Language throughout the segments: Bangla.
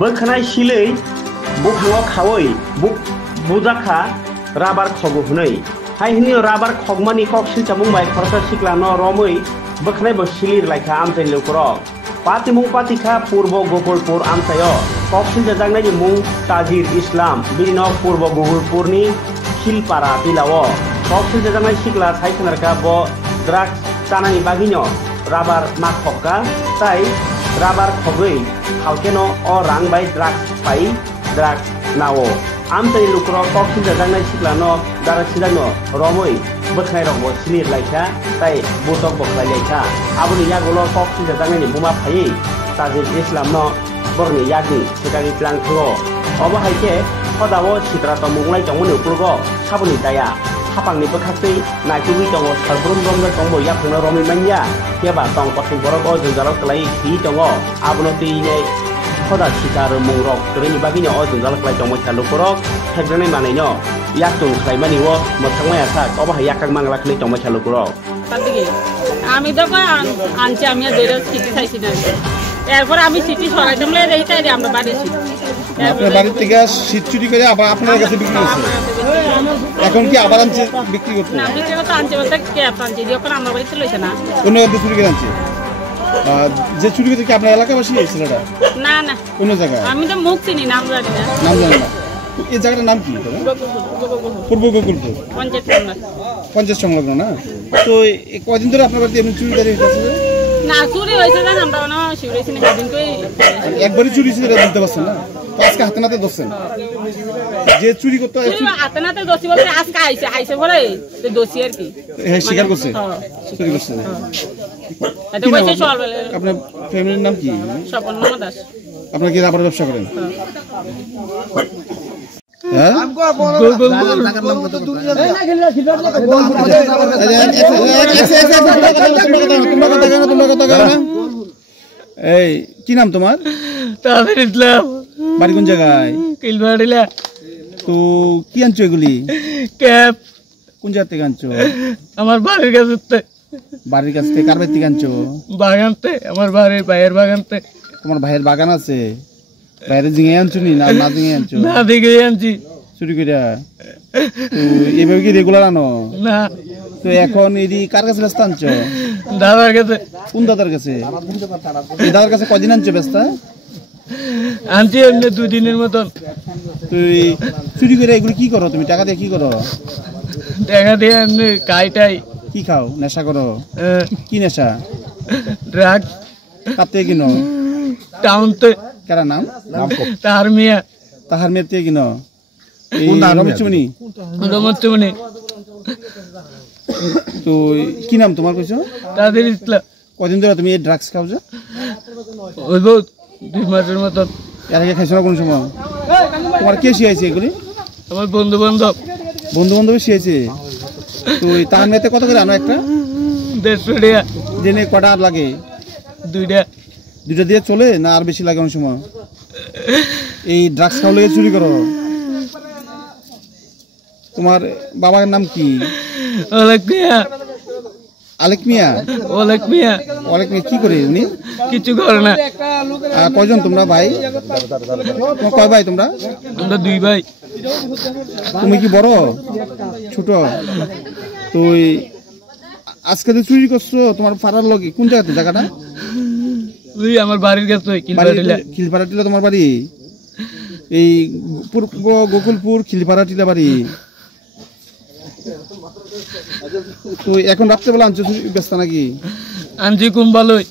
बोखानाय सिलै बुखाङाव खावै बुजाखा राबार खगु हुनै हाइहनि राबार खगमानि कक सिलचा मुंबाय खरसा सिक्ला न रमै बोखानाय बो सिलिर लाइखा आमचाय लौकरक पातिमुं पातिखा पूर्व गोकुलपुर आमचाय कक सिलचा जांनायनि मुं ताजिर इस्लाम बिनि न पूर्व गोकुलपुरनि खिलपारा बिलाव कक सिलचा जांनाय सिक्ला साइखनारका ब द्राग्स चानानि बागिनो राबार माखका ताई राबार खगै खावकेनो अ रां बाय द्राग्स पाई द्राग्स नावो आमचाय लुकरक कक सिलचा जांनाय सिक्ला न दारा सिदानो रमै बोखानाय रंबो सिलिर लाइखा ताई बुतक बखलाय लाइखा आबुनि यागोलो कक सिलचा जांनायनि बुमा फायै ताजिर इस्लाम न बरनि यागनि सिगानि प्लान थुरो अबो हायके खदावो सिद्रात मुंलाय जंमोन उपुरगो साबुनि दाया हापांनि बोखासै नायखुबि दङ सालब्रुम रंग दंबो याफुंनो रमै मानिया केबा दं पसिं बरक अ जुजालाव कलाय खि दङ आबुनो दैनै खदा सिकार मुंरक ग्रेनि बागिनो अ जुजालाव कलाय दंमो चालुकरक थेग्रनै मानैनो यातुं खालायमानि व मोथांमाया सा अबो हाय याकाक मांगला खलै दंमो चालुकरक তাদিকে আমি তো আনছি আমি দুইটা সিটি চাইছি না এরপর আমি সিটি সরাই দিমলে এইটাই আমরা বাড়িছি আপনার বাড়ি থেকে সিট চুরি করে আবার আপনার কাছে বিক্রি করছে এখন কি আবার আনছে বিক্রি করতে না বিক্রি করতে আনছে বলতে ক্যাপ আনছে যখন আমার বাড়িতে লইছে না কোন জায়গা চুরি করে আনছে যে চুরি করতে কি আপনার এলাকাবাসী ছেলেটা না না কোন জায়গায় আমি তো মুখ চিনি নাম জানি না নাম জানি না এই জায়গাটার নাম কি পূর্ব গোকুলপুর পঞ্চায়েত সংলগ্ন না তো কয়দিন ধরে আপনার বাড়িতে এমনি চুরি দাঁড়িয়ে হইতেছে না চুরি হয়েছে জান আমরা না শিউরেছি না সেদিন কই একবারই চুরি ছিল এটা বলতে পারছেন না তো আজকে হাতে নাতে ধরছেন যে চুরি করতে হাতে নাতে দোষী বলতে আজকে আইছে পরে দোষী আর কি হ্যাঁ স্বীকার করছে চুরি করছে এটা কইছে সকালবেলা আপনার ফ্যামিলির নাম কি স্বপন দাস আপনারা কি রাবার ব্যবসা করেন এই কি নাম তোমার তাদের ইসলাম বাড়ি কোন জায়গায় কিলবাড়িলা তো কি আনছো এগুলি ক্যাপ কোন জায়গা থেকে আনছো আমার বাড়ির কাছে বাড়ির কাছ থেকে কার বাড়ি থেকে আনছো বাগানতে আমার বাড়ির ভাইয়ের বাগানতে তোমার ভাইয়ের বাগান আছে বাইরে জিঙে আনছো নি না না জিঙে আনছো না দিকে আনছি চুরি করে তো এভাবে কি রেগুলার আনো না তো এখন এডি কার কাছে ব্যস্ত আনছো দাদার কাছে কোন দাদার কাছে এই দাদার কাছে কদিন আনছো ব্যস্ত আনছি এমনি 2 দিনের মতন তুই চুরি করে এগুলো কি করো তুমি টাকা দিয়ে কি করো টাকা দিয়ে এমনি খাইটাই কি খাও নেশা করো কি নেশা ড্রাগস কাতে কিনো টাউনতে কারা নাম তাহার মেয়ে তে কিনো এই রমচুমনি তো কি নাম তোমার কইছো তাদের ইসলাম কদিন ধরে তুমি এই ড্রাগস খাওছো ওই বহুত 2 মাসের মতন এর আগে খাইছো না কোন সময় তোমার কে শিয়াইছে এগুলি আমার বন্ধু বান্ধব শিয়াইছে তো তার মেয়েতে কত করে আনো একটা 150 টাকা দিনে কটা লাগে দুইটা দিয়ে চলে না আর বেশি লাগে কোন সময় এই ড্রাগস খাওয়া লাগে চুরি করো তোমার বাবার নাম কি আলেক মিয়া কি করে উনি কিছু করে না কয়জন তোমরা ভাই কয় ভাই তোমরা আমরা 2 ভাই তুমি কি বড় ছোট তুই আজকে তো চুরি করছো তোমার পাড়ার লোক কোন জায়গাটা ওই আমার বাড়ির কাছে খিলপাড়াটিলা তোমার বাড়ি এই পূর্ব গোকুলপুর খিলপাড়াটিলা বাড়ি তো এখন রাত্রেবেলা আনছো ব্যস্ত নাকি আনছি খুব ভালোই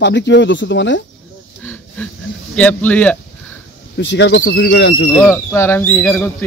পাবলিক কিভাবে দোষ তো মানে ক্যাপ লিয়া তুই স্বীকার করছো চুরি করে আনছো আনছি স্বীকার করছি